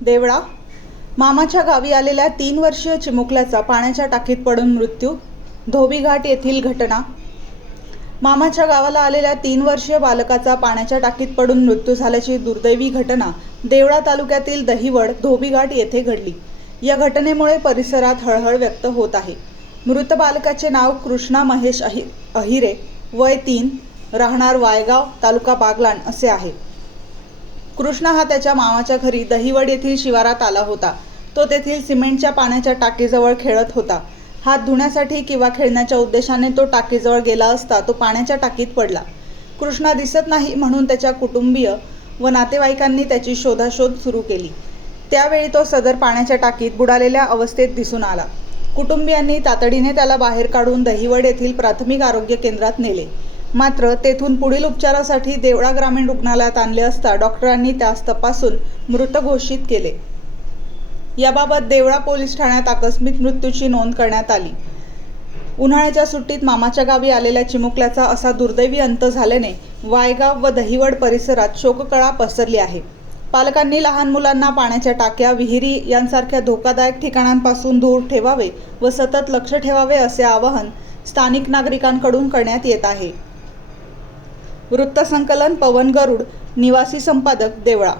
देवळा. मामाच्या गावी आलेल्या 3 वर्षीय चिमुकल्याचा पाण्याच्या टाकीत पडून मृत्यू. धोबीघाट येथील घटना. मामाच्या गावाला आलेल्या 3 वर्षीय बालकाचा पाण्याच्या टाकीत पडून मृत्यू झाल्याची दुर्दैवी घटना देवळा तालुक्यातील दहिवड धोबीघाट येथे घडली. या घटनेमुळे परिसरात हळहळ व्यक्त होत आहे. मृत बालकाचे नाव कृष्णा महेश अहिरे, वय 3, राहणार वायगाव, तालुका बागलाण असे आहे. कृष्णा हा त्याच्या मामाच्या घरी दहिवड येथील शिवारात आला होता. तो तेथील सिमेंटच्या पाण्याच्या टाकीजवळ खेळत होता. हात धुण्यासाठी किंवा खेळण्याच्या उद्देशाने तो टाकीजवळ गेला असता तो पाण्याच्या टाकीत पडला. कृष्णा दिसत नाही म्हणून त्याच्या कुटुंबीय व नातेवाईकांनी त्याची शोधाशोध सुरू केली. त्यावेळी तो सदर पाण्याच्या टाकीत बुडालेल्या अवस्थेत दिसून आला. कुटुंबियांनी तातडीने त्याला बाहेर काढून दहिवड येथील प्राथमिक आरोग्य केंद्रात नेले. मात्र तेथून पुढील उपचारासाठी देवळा ग्रामीण रुग्णालयात आणले असता डॉक्टरांनी त्यास तपासून मृत घोषित केले. याबाबत देवळा पोलीस ठाण्यात आकस्मिक मृत्यूची नोंद करण्यात आली. उन्हाळ्याच्या सुट्टीत मामाच्या गावी आलेल्या चिमुकल्याचा असा दुर्दैवी अंत झाल्याने वायगाव व दहिवड परिसरात शोककळा पसरली आहे. पालकांनी लहान मुलांना पाण्याच्या टाक्या, विहिरी यांसारख्या धोकादायक ठिकाणांपासून दूर ठेवावे व सतत लक्ष ठेवावे असे आवाहन स्थानिक नागरिकांकडून करण्यात येत आहे. वृत्तसंकलन पवन गरुड, निवासी संपादक, देवळा.